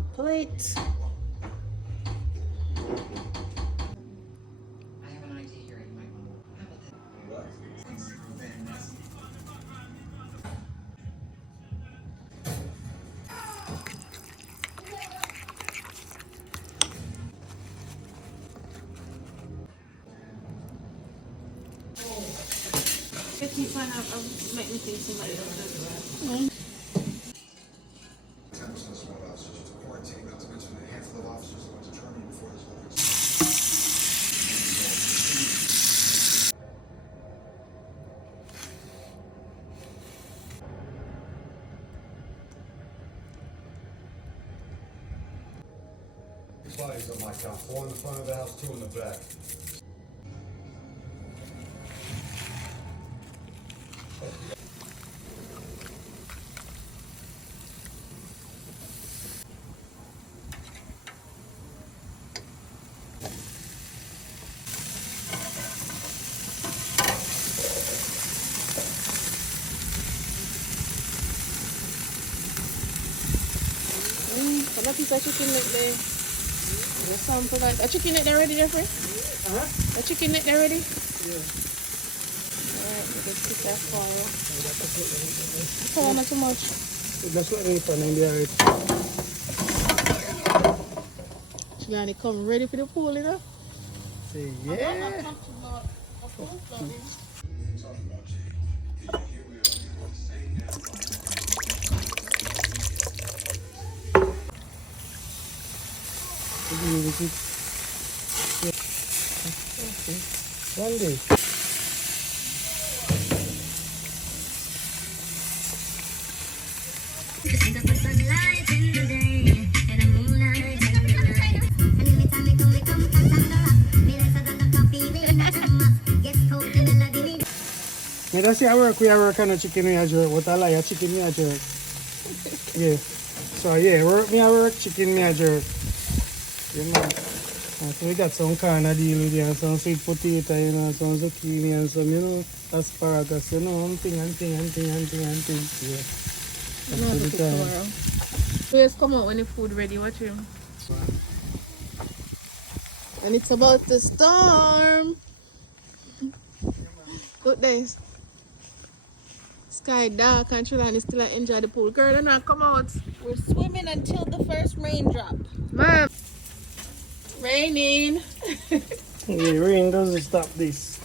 My plate. If you find out, make me think somebody else does that. 10% of SWAT officers used to quarantine, not to mention a handful of officers that went to Germany before this whole thing. Bodies on my count, 4 in the front of the house, 2 in the back. What piece of chicken neck there? There's some for that. A chicken neck there ready, Jeffrey? A chicken neck there ready? Yeah. Alright, we just put that fire. Oh, not too much. That's what I need for India. Chilani come ready for the pool, you know? Say yeah. One day. Me don't see I work, we work on a chicken we a jerk. What I like, a chicken me a jerk. Yeah. So yeah, work me a work, chicken me a jerk. You know. So we got some kind of deal with it, some sweet potato, you know, some zucchini and some, you know, asparagus, you know, one thing. Yeah. That's the time. Please come out when the food ready, watch him. And it's about to storm. Good days. Sky dark and Trelani still enjoy the pool. Girl, do not come out. We're swimming until the first raindrop. Mom. Raining. Yeah, rain doesn't stop this.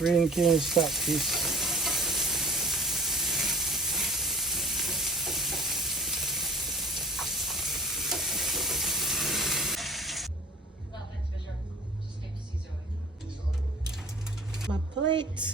Rain can't stop this. My plate.